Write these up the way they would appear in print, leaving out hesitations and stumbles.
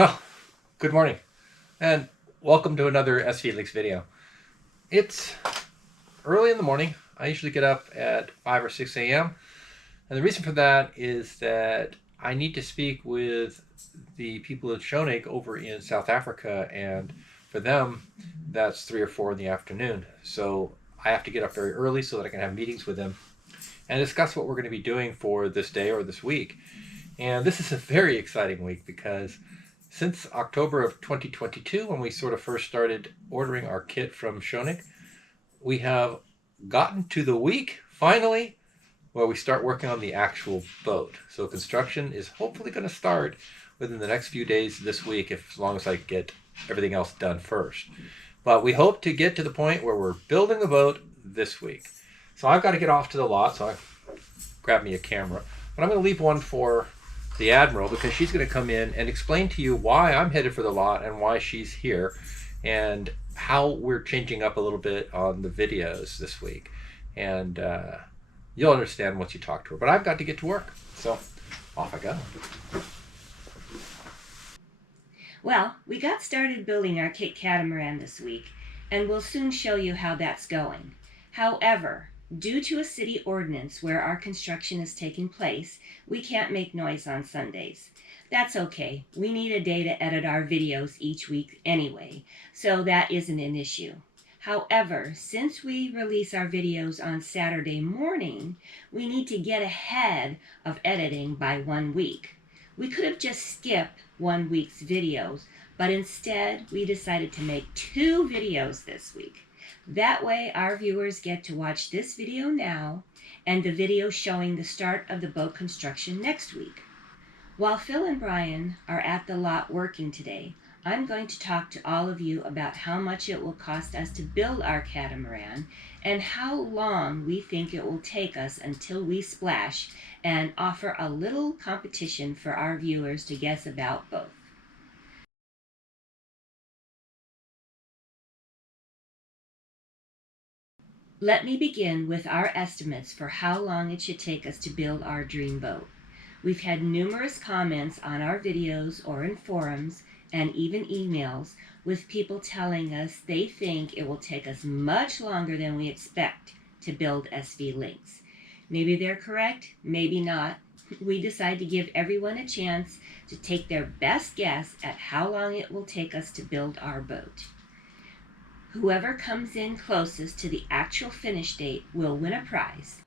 Well, good morning, and welcome to another SV Lynx video. It's early in the morning. I usually get up at 5 or 6 a.m. And the reason for that is that I need to speak with the people at Schionning over in South Africa, and for them, that's 3 or 4 in the afternoon. So I have to get up very early so that I can have meetings with them and discuss what we're going to be doing for this day or this week. And this is a very exciting week because since October of 2022, when we sort of first started ordering our kit from Schionning, we have gotten to the week, finally, where we start working on the actual boat. So construction is hopefully going to start within the next few days this week, as long as I get everything else done first. But we hope to get to the point where we're building the boat this week. So I've got to get off to the lot, so I grab me a camera. But I'm going to leave one for the Admiral, because she's going to come in and explain to you why I'm headed for the lot and why she's here, and how we're changing up a little bit on the videos this week. And you'll understand once you talk to her. But I've got to get to work, so off I go. Well, we got started building our Kit Catamaran this week, and we'll soon show you how that's going. However, due to a city ordinance where our construction is taking place, we can't make noise on Sundays. That's okay. We need a day to edit our videos each week anyway, so that isn't an issue. However, since we release our videos on Saturday morning, we need to get ahead of editing by 1 week. We could have just skipped 1 week's videos, but instead we decided to make 2 videos this week. That way our viewers get to watch this video now and the video showing the start of the boat construction next week. While Phil and Brian are at the lot working today, I'm going to talk to all of you about how much it will cost us to build our catamaran and how long we think it will take us until we splash, and offer a little competition for our viewers to guess about both. Let me begin with our estimates for how long it should take us to build our dream boat. We've had numerous comments on our videos or in forums and even emails with people telling us they think it will take us much longer than we expect to build SV Lynx. Maybe they're correct, maybe not. We decide to give everyone a chance to take their best guess at how long it will take us to build our boat. Whoever comes in closest to the actual finish date will win a prize.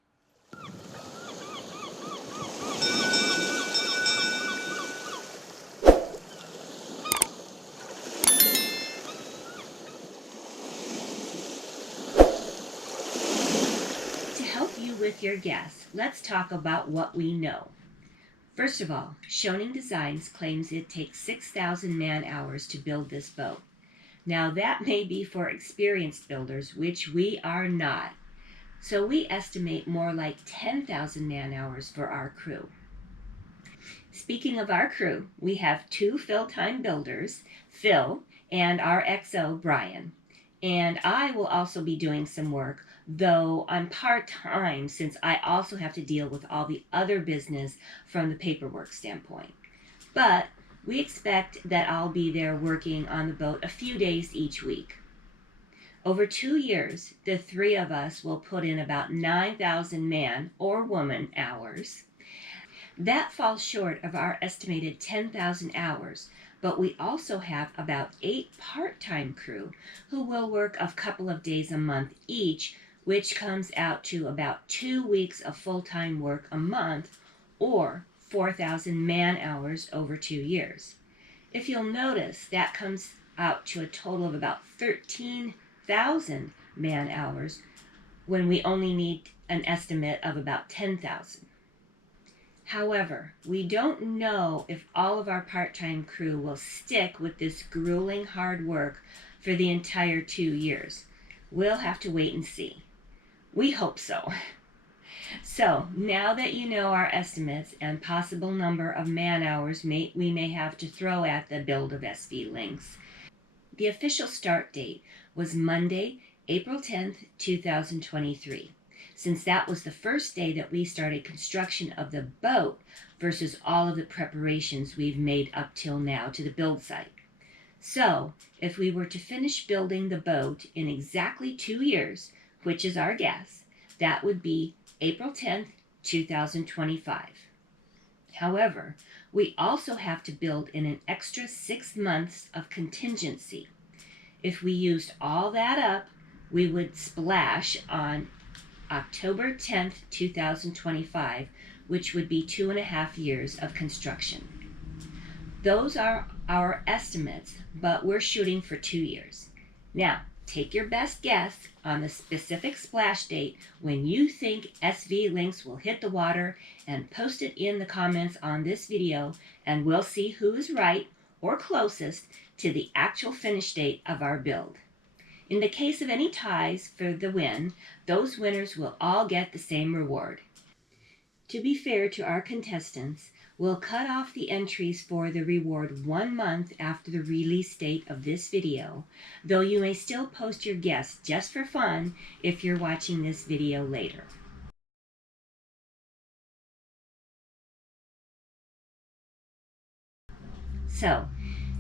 To help you with your guess, let's talk about what we know. First of all, Schionning Designs claims it takes 6,000 man-hours to build this boat. Now that may be for experienced builders, which we are not. So we estimate more like 10,000 man-hours for our crew. Speaking of our crew, we have 2 full-time builders, Phil and our XO, Brian. And I will also be doing some work, though I'm part-time since I also have to deal with all the other business from the paperwork standpoint. But we expect that I'll be there working on the boat a few days each week. Over 2 years, the 3 of us will put in about 9,000 man or woman hours. That falls short of our estimated 10,000 hours, but we also have about 8 part-time crew who will work a couple of days a month each, which comes out to about 2 weeks of full-time work a month, or 4,000 man-hours over 2 years. If you'll notice, that comes out to a total of about 13,000 man-hours when we only need an estimate of about 10,000. However, we don't know if all of our part-time crew will stick with this grueling hard work for the entire 2 years. We'll have to wait and see. We hope so. So, now that you know our estimates and possible number of man-hours we may have to throw at the build of SV Lynx, the official start date was Monday, April 10th, 2023. since that was the first day that we started construction of the boat versus all of the preparations we've made up till now to the build site. So, if we were to finish building the boat in exactly 2 years, which is our guess, that would be April 10th, 2025. However, we also have to build in an extra 6 months of contingency. If we used all that up, we would splash on October 10th, 2025, which would be 2.5 years of construction. Those are our estimates, but we're shooting for 2 years. Now, take your best guess on the specific splash date when you think SV Lynx will hit the water and post it in the comments on this video, and we'll see who is right or closest to the actual finish date of our build. In the case of any ties for the win, those winners will all get the same reward. To be fair to our contestants, we'll cut off the entries for the reward 1 month after the release date of this video, though you may still post your guess just for fun if you're watching this video later. So,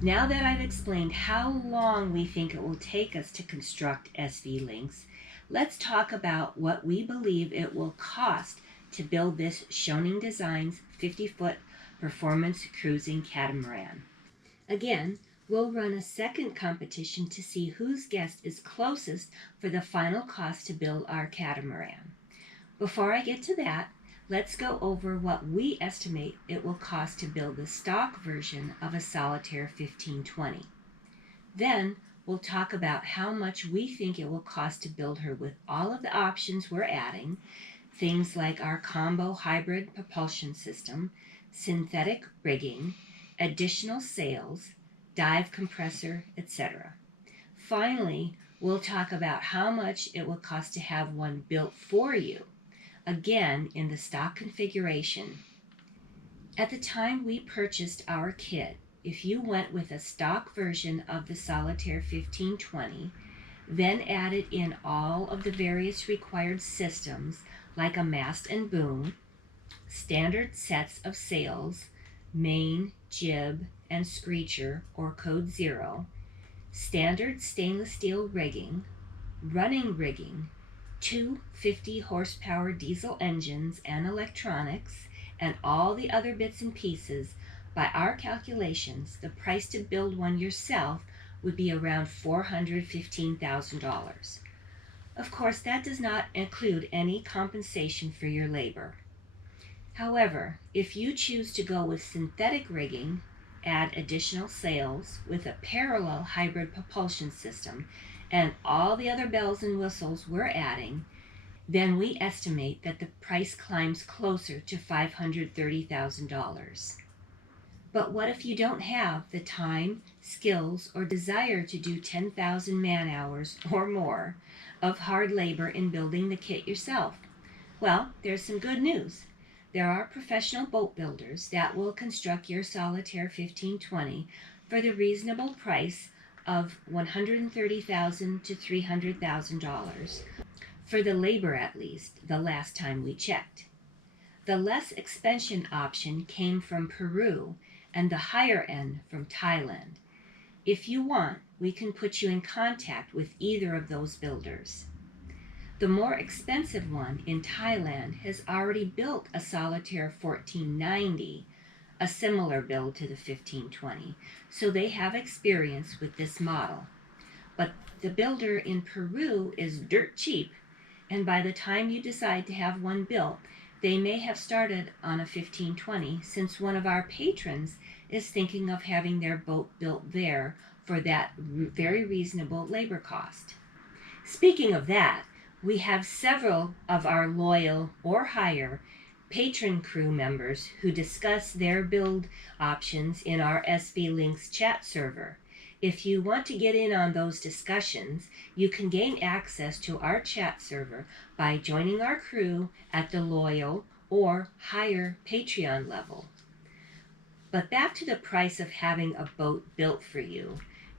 now that I've explained how long we think it will take us to construct SV Lynx, let's talk about what we believe it will cost to build this Schionning Designs 50-foot performance cruising catamaran. Again, we'll run a second competition to see whose guess is closest for the final cost to build our catamaran. Before I get to that, let's go over what we estimate it will cost to build the stock version of a Solitaire 1520. Then we'll talk about how much we think it will cost to build her with all of the options we're adding, things like our combo hybrid propulsion system, synthetic rigging, additional sails, dive compressor, etc. Finally, we'll talk about how much it will cost to have one built for you, again in the stock configuration. At the time we purchased our kit, if you went with a stock version of the Solitaire 1520, then added in all of the various required systems like a mast and boom, standard sets of sails, main, jib, and screecher or code 0, standard stainless steel rigging, running rigging, 2 50-horsepower diesel engines and electronics, and all the other bits and pieces, by our calculations, the price to build one yourself would be around $415,000. Of course, that does not include any compensation for your labor. However, if you choose to go with synthetic rigging, add additional sails with a parallel hybrid propulsion system, and all the other bells and whistles we're adding, then we estimate that the price climbs closer to $530,000. But what if you don't have the time, skills, or desire to do 10,000 man-hours or more of hard labor in building the kit yourself? Well, there's some good news. There are professional boat builders that will construct your Solitaire 1520 for the reasonable price of $130,000 to $300,000, for the labor at least, the last time we checked. The less expensive option came from Peru and the higher end from Thailand. If you want, we can put you in contact with either of those builders. The more expensive one in Thailand has already built a Solitaire 1490, a similar build to the 1520, so they have experience with this model. But the builder in Peru is dirt cheap, and by the time you decide to have one built, they may have started on a 1520, since one of our patrons is thinking of having their boat built there for that very reasonable labor cost. Speaking of that, we have several of our loyal or higher patron crew members who discuss their build options in our SV Lynx chat server. If you want to get in on those discussions, you can gain access to our chat server by joining our crew at the loyal or higher Patreon level. But back to the price of having a boat built for you.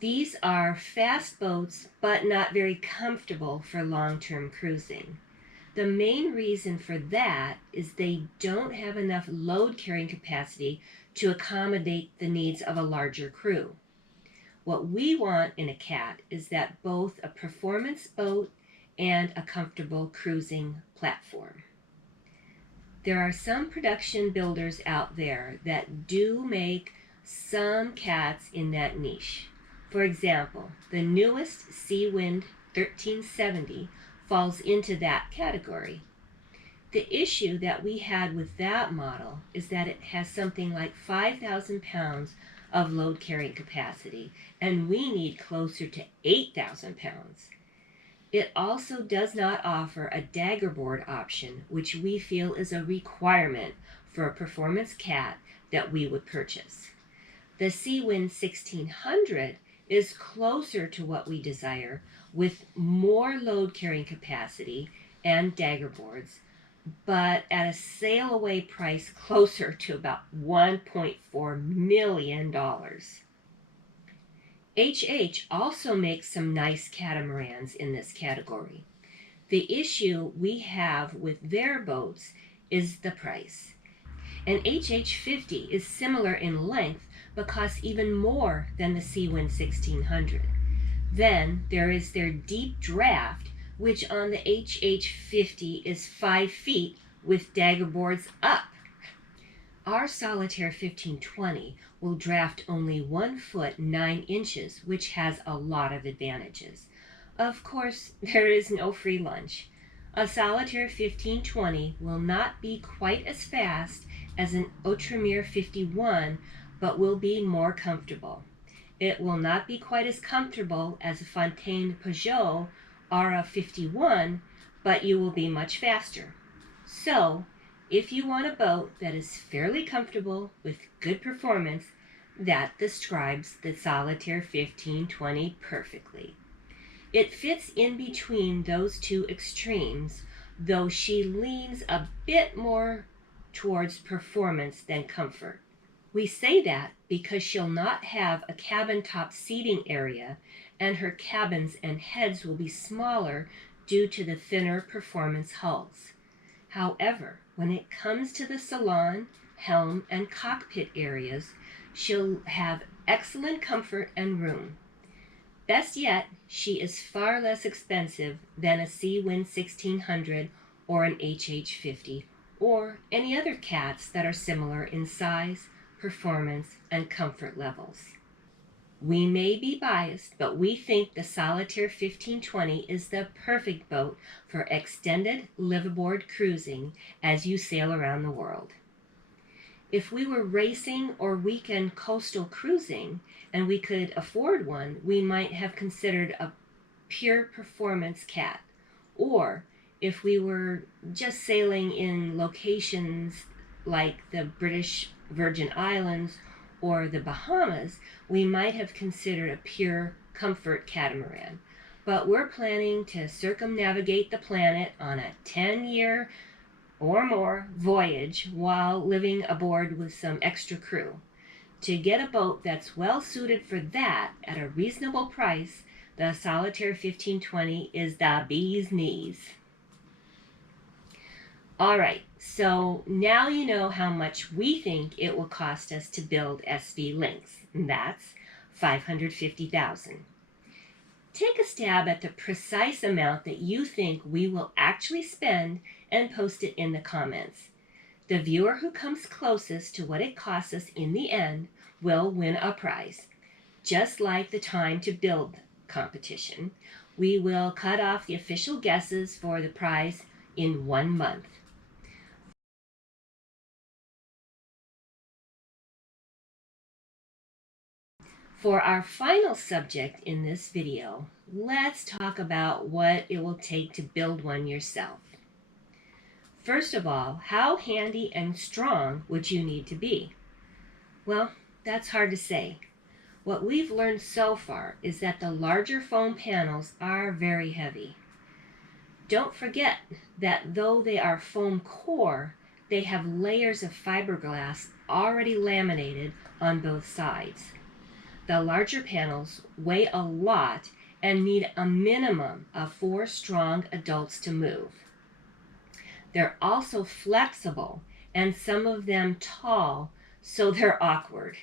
These are fast boats, but not very comfortable for long-term cruising. The main reason for that is they don't have enough load carrying capacity to accommodate the needs of a larger crew. What we want in a cat is that both a performance boat and a comfortable cruising platform. There are some production builders out there that do make some cats in that niche. For example, the newest Seawind 1370 falls into that category. The issue that we had with that model is that it has something like 5,000 pounds of load carrying capacity, and we need closer to 8,000 pounds. It also does not offer a dagger board option, which we feel is a requirement for a performance cat that we would purchase. The Seawind 1600 is closer to what we desire, with more load carrying capacity and dagger boards, but at a sail away price closer to about $1.4 million. HH also makes some nice catamarans in this category. The issue we have with their boats is the price. An HH50 is similar in length but costs even more than the Seawind 1600. Then there is their deep draft, which on the HH50 is 5 feet with dagger boards up. Our Solitaire 1520 will draft only 1 foot 9 inches, which has a lot of advantages. Of course, there is no free lunch. A Solitaire 1520 will not be quite as fast as an Outremer 51, but will be more comfortable. It will not be quite as comfortable as a Fontaine Peugeot RA51, but you will be much faster. So, if you want a boat that is fairly comfortable with good performance, that describes the Solitaire 1520 perfectly. It fits in between those two extremes, though she leans a bit more towards performance than comfort. We say that because she'll not have a cabin top seating area, and her cabins and heads will be smaller due to the thinner performance hulls. However, when it comes to the salon, helm, and cockpit areas, she'll have excellent comfort and room. Best yet, she is far less expensive than a Seawind 1600 or an HH50 or any other cats that are similar in size, performance, and comfort levels. We may be biased, but we think the Solitaire 1520 is the perfect boat for extended liveaboard cruising as you sail around the world. If we were racing or weekend coastal cruising and we could afford one, we might have considered a pure performance cat. Or if we were just sailing in locations like the British Virgin Islands or the Bahamas, we might have considered a pure comfort catamaran. But we're planning to circumnavigate the planet on a 10-year or more voyage while living aboard with some extra crew. To get a boat that's well suited for that at a reasonable price, the Solitaire 1520 is the bee's knees. Alright, so now you know how much we think it will cost us to build SV Lynx, and that's $550,000. Take a stab at the precise amount that you think we will actually spend and post it in the comments. The viewer who comes closest to what it costs us in the end will win a prize. Just like the time to build competition, we will cut off the official guesses for the prize in 1 month. For our final subject in this video, let's talk about what it will take to build one yourself. First of all, how handy and strong would you need to be? Well, that's hard to say. What we've learned so far is that the larger foam panels are very heavy. Don't forget that though they are foam core, they have layers of fiberglass already laminated on both sides. The larger panels weigh a lot and need a minimum of 4 strong adults to move. They're also flexible, and some of them tall, so they're awkward.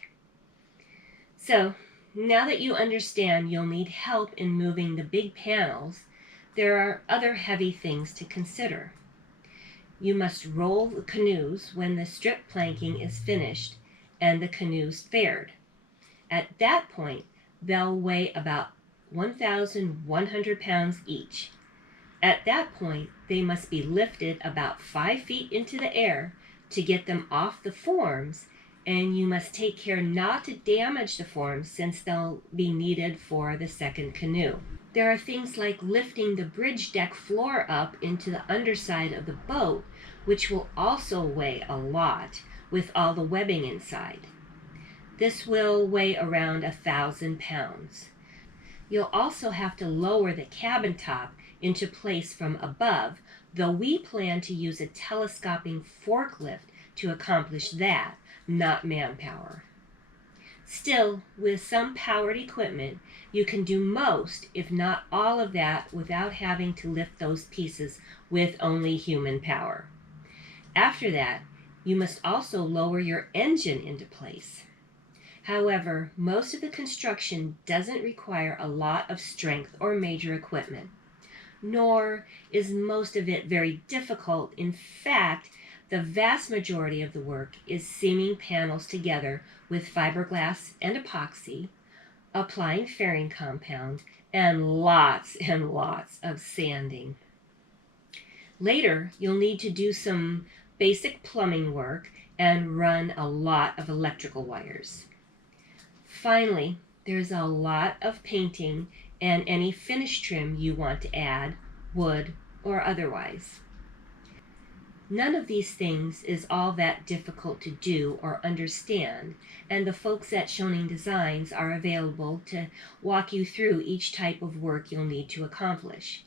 So, now that you understand you'll need help in moving the big panels, there are other heavy things to consider. You must roll the canoes when the strip planking is finished and the canoes faired. At that point, they'll weigh about 1,100 pounds each. At that point, they must be lifted about 5 feet into the air to get them off the forms, and you must take care not to damage the forms since they'll be needed for the second canoe. There are things like lifting the bridge deck floor up into the underside of the boat, which will also weigh a lot with all the webbing inside. This will weigh around 1,000 pounds. You'll also have to lower the cabin top into place from above, though we plan to use a telescoping forklift to accomplish that, not manpower. Still, with some powered equipment, you can do most, if not all of that, without having to lift those pieces with only human power. After that, you must also lower your engine into place. However, most of the construction doesn't require a lot of strength or major equipment, nor is most of it very difficult. In fact, the vast majority of the work is seaming panels together with fiberglass and epoxy, applying fairing compound, and lots of sanding. Later, you'll need to do some basic plumbing work and run a lot of electrical wires. Finally, there's a lot of painting and any finish trim you want to add, wood or otherwise. None of these things is all that difficult to do or understand, and the folks at Schionning Designs are available to walk you through each type of work you'll need to accomplish.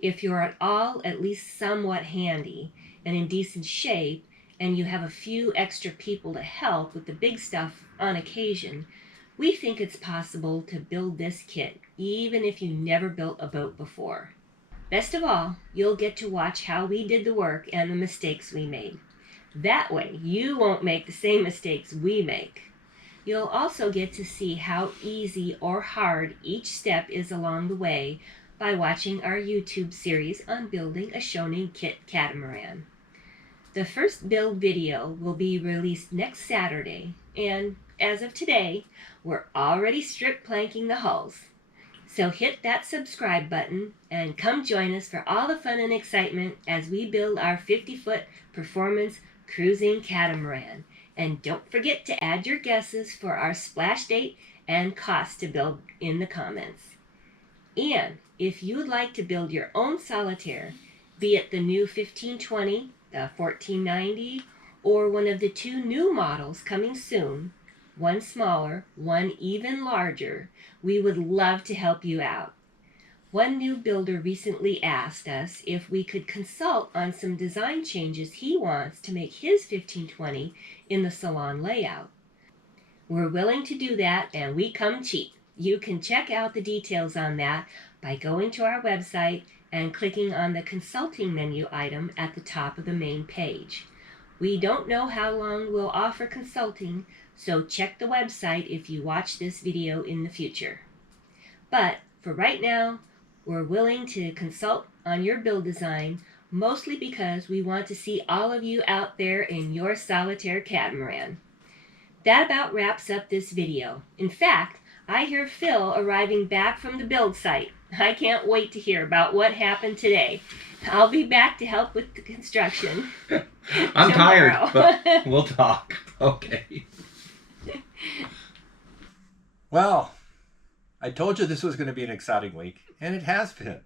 If you're at all at least somewhat handy and in decent shape, and you have a few extra people to help with the big stuff on occasion, we think it's possible to build this kit even if you never built a boat before. Best of all, you'll get to watch how we did the work and the mistakes we made. That way, you won't make the same mistakes we make. You'll also get to see how easy or hard each step is along the way by watching our YouTube series on building a Schionning Kit Catamaran. The first build video will be released next Saturday, and as of today, we're already strip planking the hulls. So hit that subscribe button and come join us for all the fun and excitement as we build our 50-foot performance cruising catamaran. And don't forget to add your guesses for our splash date and cost to build in the comments. And if you would like to build your own Solitaire, be it the new 1520, the 1490, or one of the 2 new models coming soon, one smaller, one even larger, we would love to help you out. One new builder recently asked us if we could consult on some design changes he wants to make his 1520 in the salon layout. We're willing to do that, and we come cheap. You can check out the details on that by going to our website and clicking on the consulting menu item at the top of the main page. We don't know how long we'll offer consulting, so check the website if you watch this video in the future. But for right now, we're willing to consult on your build design, mostly because we want to see all of you out there in your Solitaire catamaran. That about wraps up this video. In fact, I hear Phil arriving back from the build site. I can't wait to hear about what happened today. I'll be back to help with the construction. I'm tired, but we'll talk. Okay. Well, I told you this was going to be an exciting week, and it has been.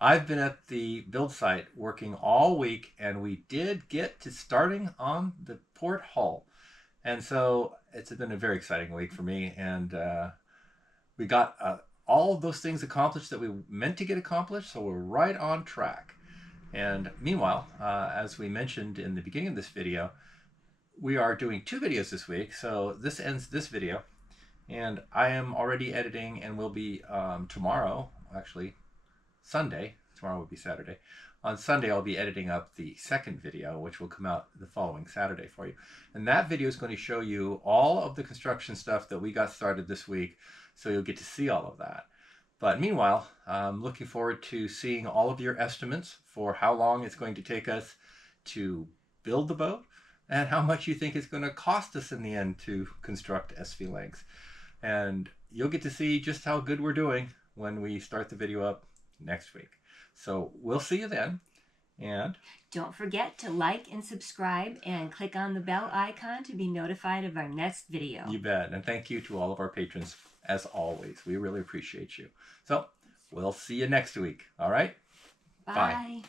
I've been at the build site working all week, and we did get to starting on the port hull. And so it's been a very exciting week for me, and we got all of those things accomplished that we meant to get accomplished, so we're right on track. And meanwhile, as we mentioned in the beginning of this video, we are doing 2 videos this week, so this ends this video. And I am already editing and will be tomorrow, actually Sunday. Tomorrow would be Saturday. On Sunday, I'll be editing up the second video, which will come out the following Saturday for you. And that video is going to show you all of the construction stuff that we got started this week, so you'll get to see all of that. But meanwhile, I'm looking forward to seeing all of your estimates for how long it's going to take us to build the boat and how much you think it's going to cost us in the end to construct SV Lynx. And you'll get to see just how good we're doing when we start the video up next week. So we'll see you then. And don't forget to like and subscribe and click on the bell icon to be notified of our next video. You bet. And thank you to all of our patrons as always. We really appreciate you. So we'll see you next week. All right? Bye. Bye.